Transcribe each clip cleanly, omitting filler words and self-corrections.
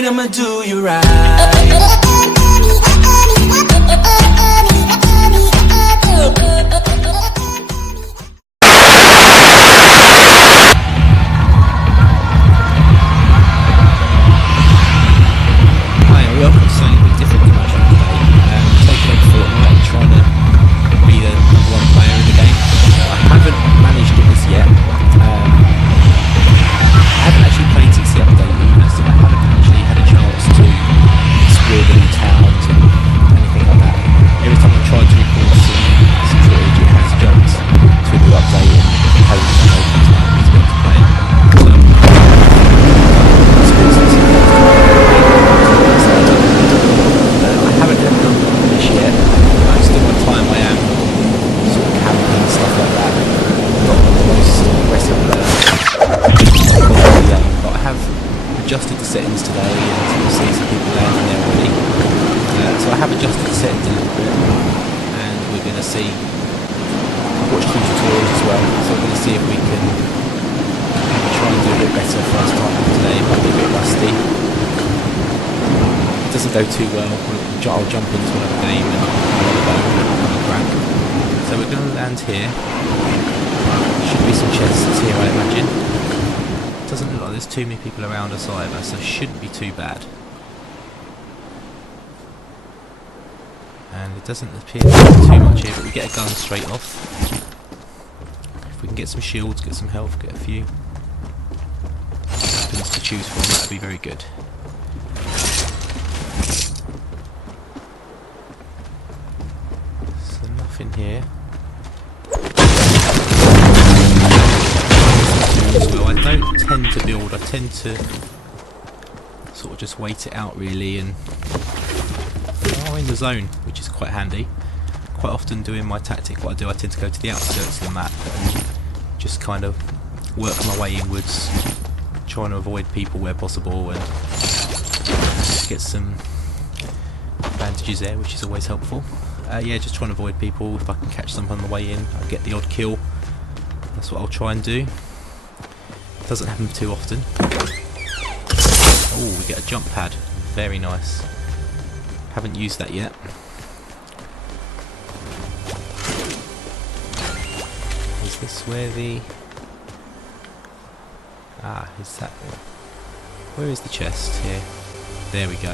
right, I'ma do you right. Welcome to something a bit different to much today. Taking on Fortnite, trying to be the number one player in the game. I haven't managed it as yet. I haven't actually played since the update either, so I haven't actually had a chance to explore the new towns and anything like that. Every time I've tried to record some footage, it has jumped to a new update and it hasn't been open time for me to be able to play it. I haven't had done this yet. I'm still on time. I am sort of camping and stuff like that. Not the most aggressive but I have adjusted the settings today, and you'll see some people landing there already. So I have adjusted the settings a little bit, and we're going to see. I've watched some tutorials as well, so we're going to see if we can try and do a bit better first time today. It might be a bit rusty. It doesn't go too well. I'll jump into another game and I'll crack. So we're going to land here. Should be some chests here, I imagine. Doesn't look like there's too many people around us either, so shouldn't be too bad. And it doesn't appear to be too much here, but we get a gun straight off. If we can get some shields, get some health, get a few weapons to choose from, that would be very good. So nothing here. Well, I don't tend to build, I tend to sort of just wait it out really, and we are in the zone, which is quite handy. Quite often doing my tactic, what I do, I tend to go to the outskirts of the map and just kind of work my way inwards, trying to avoid people where possible and get some advantages there, which is always helpful. Yeah, just trying to avoid people. If I can catch them on the way in, I'll get the odd kill. That's what I'll try and do. Doesn't happen too often. Oh, we get a jump pad. Very nice. Haven't used that yet. Is this where the... Ah, is that... Where is the chest? Here. There we go.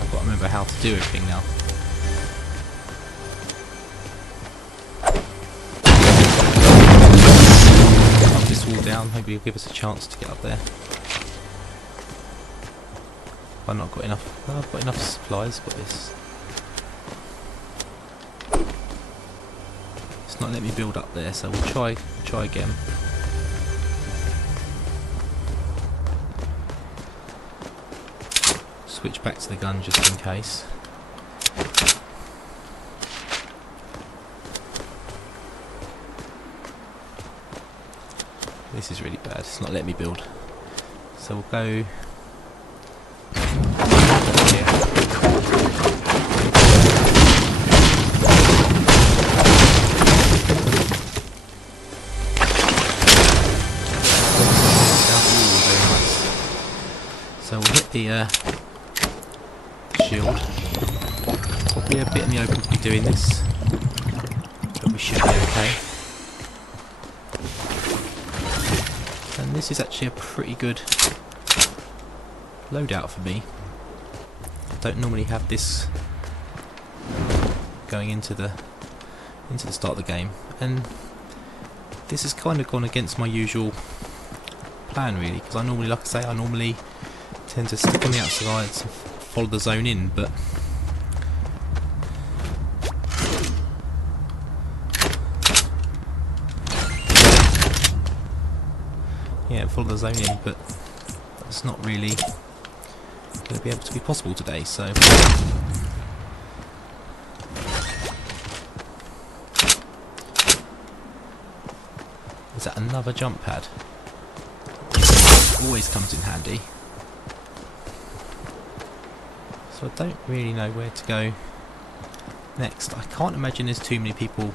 I've got to remember how to do everything now. Wall down, maybe it'll give us a chance to get up there. I've not got enough. No, I've got enough supplies, but it's not letting me build up there, so we'll try again. Switch back to the gun just in case. This is really bad, it's not letting me build. So we'll go here. So we'll hit the shield. Probably a bit in the open to be doing this, but we should be okay. And this is actually a pretty good loadout for me. I don't normally have this going into the start of the game, and this has kind of gone against my usual plan really, because I normally, like I say, I normally tend to stick on the outsides and follow the zone in, but yeah, follow the zone in, but that's not really going to be able to be possible today, so is that another jump pad? It always comes in handy. So I don't really know where to go next. I can't imagine there's too many people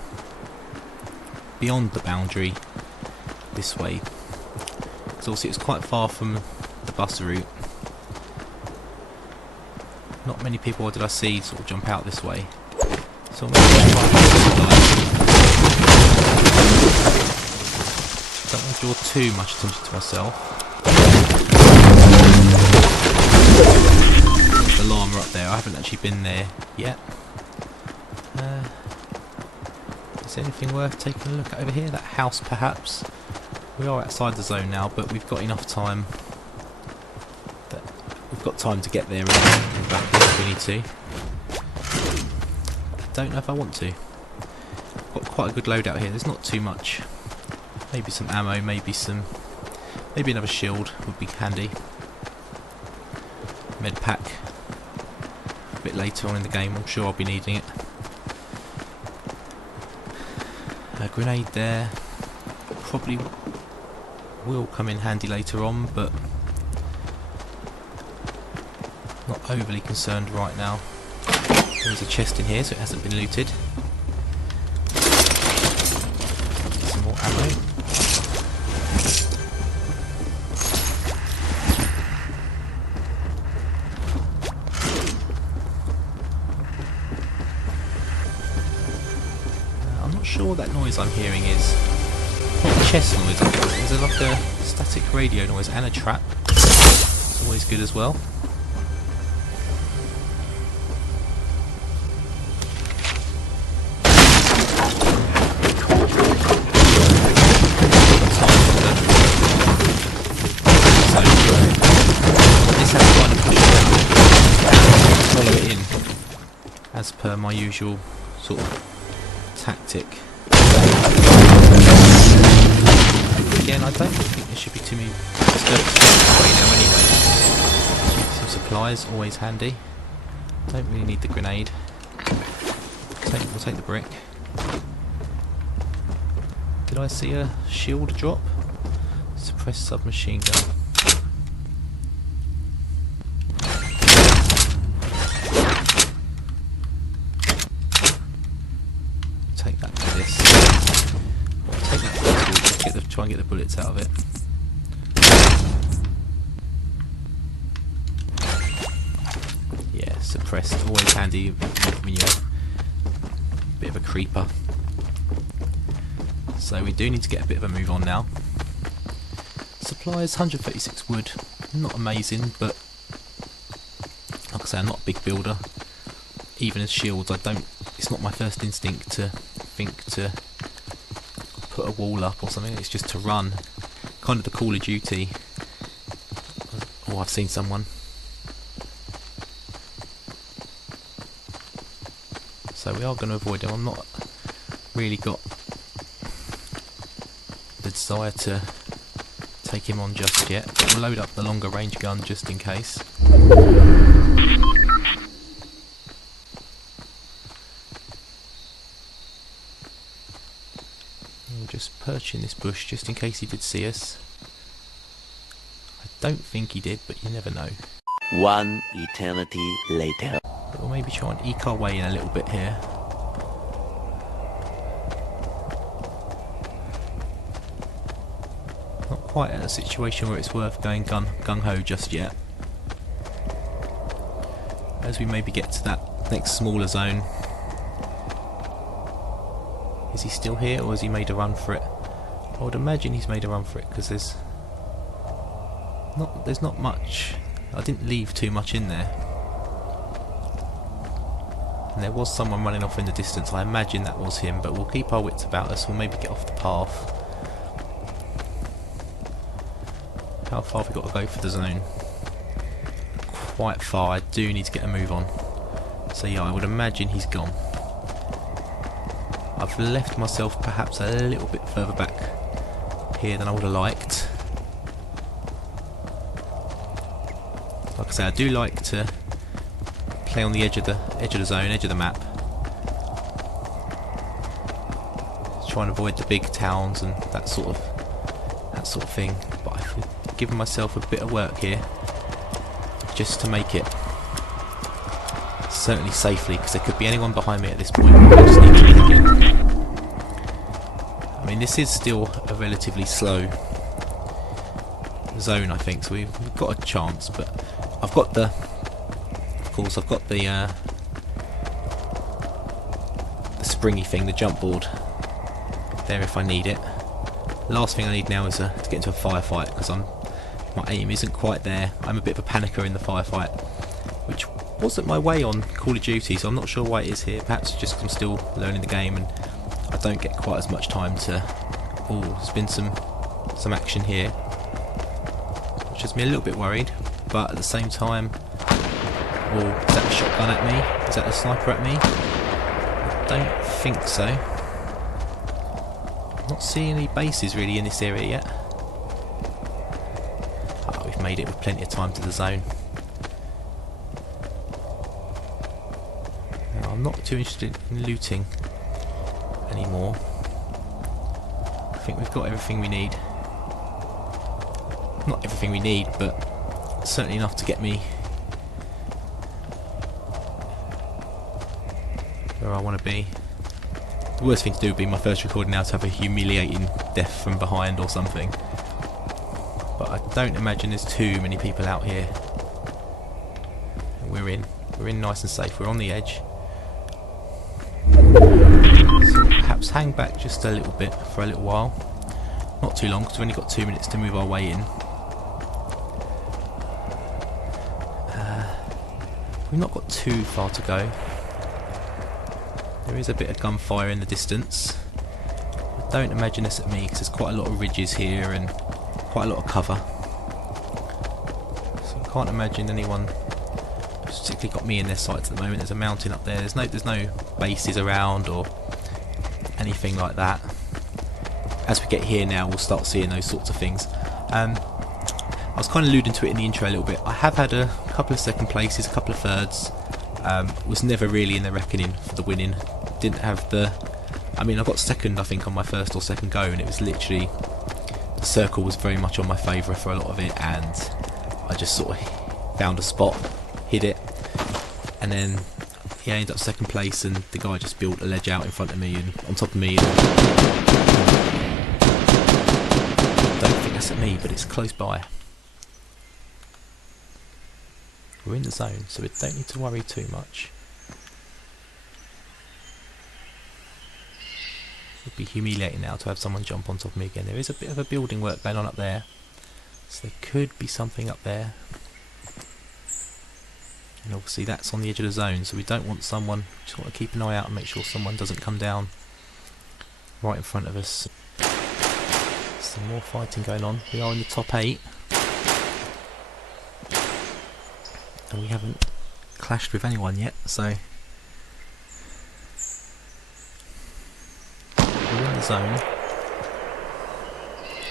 beyond the boundary this way. Because obviously it's quite far from the bus route. Not many people did I see sort of jump out this way. So I'm going to try and get some guys. Don't want to draw too much attention to myself. The llama up there, I haven't actually been there yet. Is there anything worth taking a look at over here? That house perhaps? We are outside the zone now, but we've got enough time. We've got time to get there and back if we need to. Don't know if I want to. Got quite a good loadout here. There's not too much. Maybe some ammo, maybe another shield would be handy. Med pack. A bit later on in the game, I'm sure I'll be needing it. A grenade there. Probably will come in handy later on, but not overly concerned right now. There's a chest in here, so it hasn't been looted. Some more ammo. I'm not sure what that noise I'm hearing is. Not a chest noise, I think. Is it like a static radio noise and a trap? It's always good as well. As per my usual sort of tactic. Again, I don't think there should be too many disturbances right now anyway. Some supplies, always handy. Don't really need the grenade. We'll take the brick. Did I see a shield drop? Suppressed submachine gun. Try and get the bullets out of it. Yeah, suppressed. Always handy when you're a bit of a creeper. So we do need to get a bit of a move on now. Supplies, 136 wood. Not amazing, but like I say, I'm not a big builder. Even as shields, it's not my first instinct to think to put a wall up or something. It's just to run. Kind of the Call of Duty. Oh, I've seen someone. So we are going to avoid him. I'm not really got the desire to take him on just yet. We'll load up the longer range gun just in case. We'll just perch in this bush just in case he did see us. I don't think he did, but you never know. One eternity later. But we'll maybe try and eke our way in a little bit here. Not quite at a situation where it's worth going gung-ho just yet. As we maybe get to that next smaller zone. Is he still here, or has he made a run for it? I would imagine he's made a run for it, because there's not much. I didn't leave too much in there. And there was someone running off in the distance. I imagine that was him, but we'll keep our wits about us. We'll maybe get off the path. How far have we got to go for the zone? Quite far. I do need to get a move on. So yeah, I would imagine he's gone. I've left myself perhaps a little bit further back here than I would have liked. Like I say, I do like to play on the edge of the zone, edge of the map. Try and avoid the big towns and that sort of thing. But I've given myself a bit of work here just to make it certainly safely, because there could be anyone behind me at this point. I just need to leave again. I mean, this is still a relatively slow zone, I think, so we've got a chance. But I've got the, of course, I've got the springy thing, the jump board, there if I need it. Last thing I need now is to get into a firefight, because my aim isn't quite there. I'm a bit of a panicker in the firefight, which wasn't my way on Call of Duty, so I'm not sure why it is here. Perhaps just 'cause I'm still learning the game and I don't get quite as much time to... Oh, there's been some action here, which has me a little bit worried, but at the same time... Oh, is that a shotgun at me? Is that a sniper at me? I don't think so. I'm not seeing any bases really in this area yet. Oh, we've made it with plenty of time to the zone. Now, I'm not too interested in looting anymore. I think we've got everything we need. Not everything we need, but certainly enough to get me where I want to be. The worst thing to do would be my first recording now to have a humiliating death from behind or something. But I don't imagine there's too many people out here. And we're in nice and safe. We're on the edge. So perhaps hang back just a little bit for a little while. Not too long, because we've only got 2 minutes to move our way in. We've not got too far to go. There is a bit of gunfire in the distance. I don't imagine this at me, because there's quite a lot of ridges here and quite a lot of cover. So I can't imagine anyone who's particularly got me in their sights at the moment. There's a mountain up there. There's no bases around or anything like that. As we get here now, we'll start seeing those sorts of things. I was kind of alluding to it in the intro a little bit. I have had a couple of second places, a couple of thirds. Was never really in the reckoning for the winning. Didn't have the... I mean, I got second, I think, on my first or second go, and it was literally... The circle was very much on my favour for a lot of it, and I just sort of found a spot, hit it, and then I ended up second place, and the guy just built a ledge out in front of me and on top of me. And I don't think that's at me, but it's close by. We're in the zone, so we don't need to worry too much. It would be humiliating now to have someone jump on top of me again. There is a bit of a building work going on up there, so there could be something up there. And obviously that's on the edge of the zone, so we don't want someone... Just want to keep an eye out and make sure someone doesn't come down right in front of us. Some more fighting going on. We are in the top 8. And we haven't clashed with anyone yet, so we're in the zone.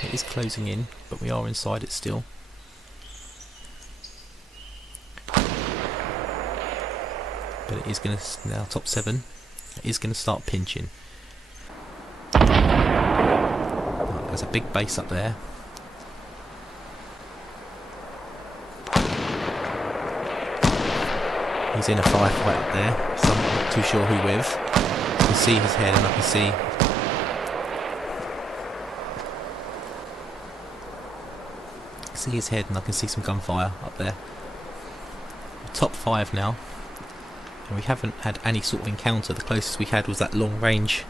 It is closing in, but we are inside it still. But it is going to, now top 7, it is going to start pinching. Right, there's a big base up there. He's in a firefight up there, so I'm not too sure who with. I can see his head and I can see his head and I can see some gunfire up there. We're top 5 now, and we haven't had any sort of encounter. The closest we had was that long range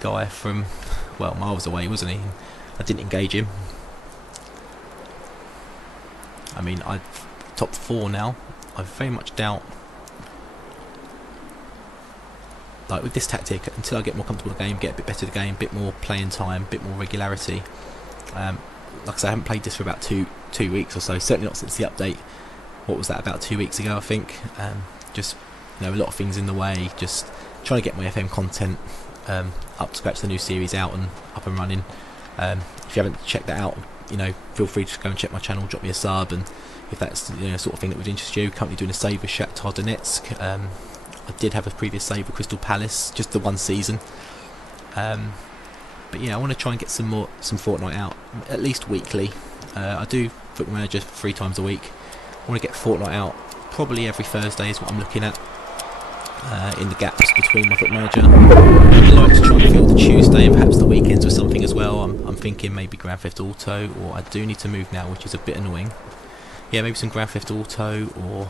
guy from, well, miles away, wasn't he? I didn't engage him. I mean, I'm top 4 now. I very much doubt, like with this tactic, until I get more comfortable with the game, get a bit better at the game, a bit more playing time, a bit more regularity. Like I say, I haven't played this for about two weeks or so, certainly not since the update. What was that, about 2 weeks ago, I think. Just, you know, a lot of things in the way, just trying to get my FM content up to scratch, the new series out and up and running. If you haven't checked that out, you know, feel free to go and check my channel, drop me a sub, and if that's, you know, sort of thing that would interest you. Currently doing a save with Shakhtar Donetsk. I did have a previous save with Crystal Palace, just the one season. But yeah, I want to try and get some Fortnite out, at least weekly. I do Football Manager 3 times a week. I want to get Fortnite out probably every Thursday is what I'm looking at. in the gaps between my foot manager. I'd like to try and fill the Tuesday and perhaps the weekends with something as well. I'm thinking maybe Grand Theft Auto, or I do need to move now, which is a bit annoying. Yeah, maybe some Grand Theft Auto or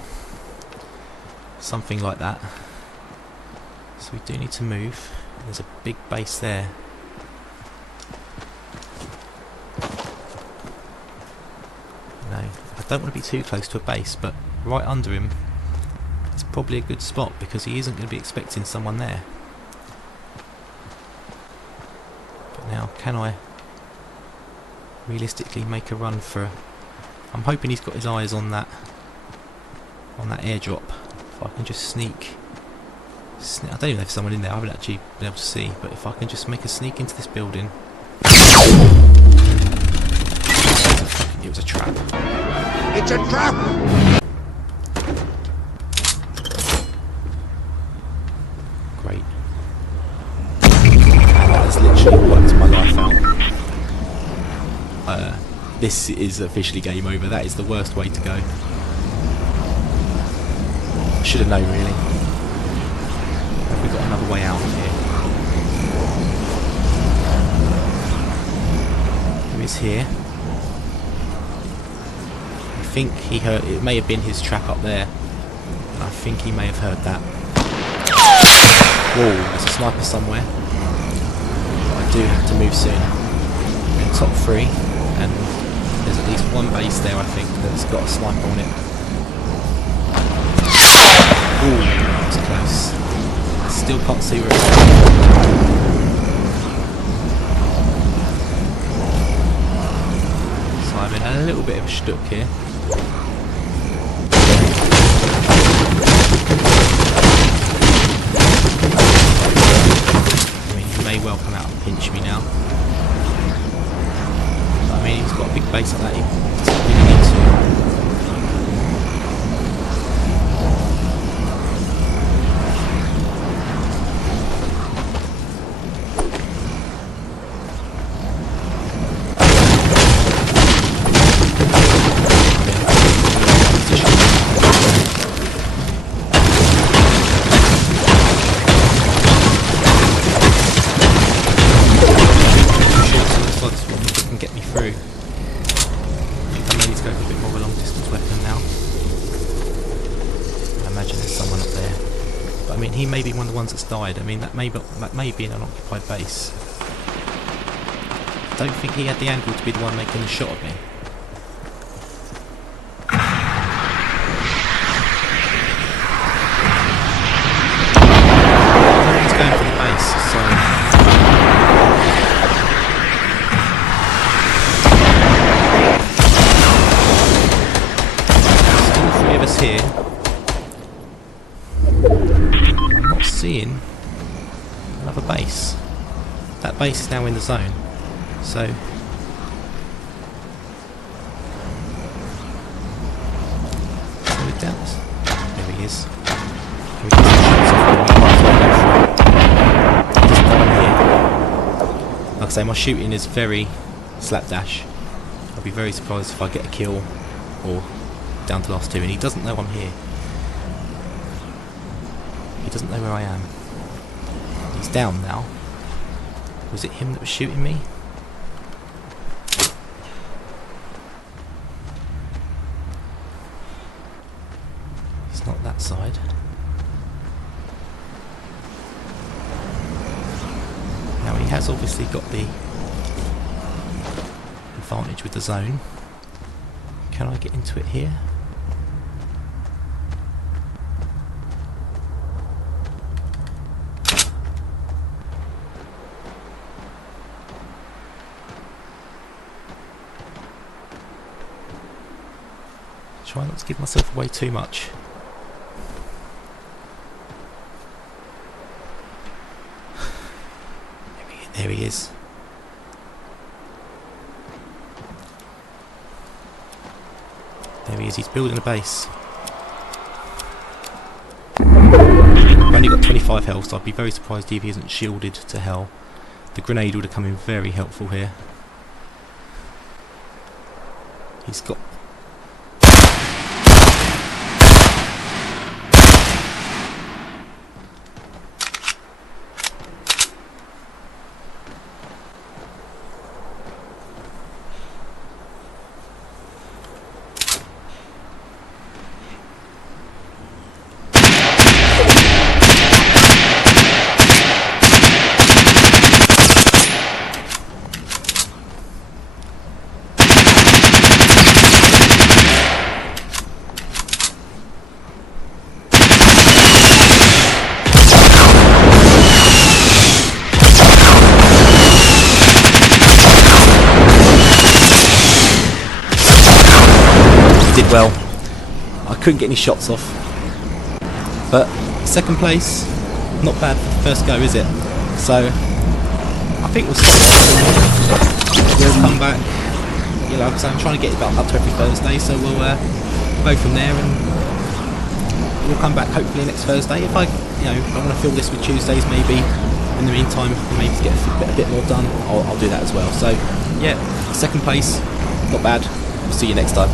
something like that. So we do need to move. There's a big base there. No, I don't want to be too close to a base, but right under him is probably a good spot because he isn't going to be expecting someone there. But now, can I realistically make a run for... I'm hoping he's got his eyes on that airdrop. If I can just sneak... I don't even know if there's someone in there. I haven't actually been able to see, but if I can just make a sneak into this building... It was a trap. It's a trap! Great. That has literally worked my life out. This is officially game over. That is the worst way to go. I should have known, really. Have we got another way out here? Who is here? I think he heard... It may have been his trap up there. And I think he may have heard that. Whoa, there's a sniper somewhere. But I do have to move soon. I'm in top 3, and there's at least one base there, I think, that's got a sniper on it. Ooh, that was close. Still can't see where it's at. So I'm in a little bit of a shtuck here. He may well come out and pinch me now. But I mean, he's got a big base like that, he doesn't really need to. He may be one of the ones that's died. I mean, that may be in an occupied base. I don't think he had the angle to be the one making the shot at me. He's going for the base, so... Still 3 of us here. Seeing another base. That base is now in the zone, so there he is. Like I say, my shooting is very slapdash. I'll be very surprised if I get a kill or down to last 2, and he doesn't know I'm here. He doesn't know where I am. He's down now. Was it him that was shooting me? It's not that side. Now he has obviously got the advantage with the zone. Can I get into it here? Try not to give myself away too much. There he is. There he is, he's building a base. I've only got 25 health, so I'd be very surprised if he isn't shielded to hell. The grenade would have come in very helpful here. He's got... did well. I couldn't get any shots off. But second place, not bad for the first go, is it? So I think we'll stop there. We'll come back. You know, because I'm trying to get it up to every Thursday, so we'll go from there, and we'll come back hopefully next Thursday. If I want to fill this with Tuesdays, maybe. In the meantime, maybe to get a bit more done, I'll do that as well. So yeah, second place, not bad. We'll see you next time.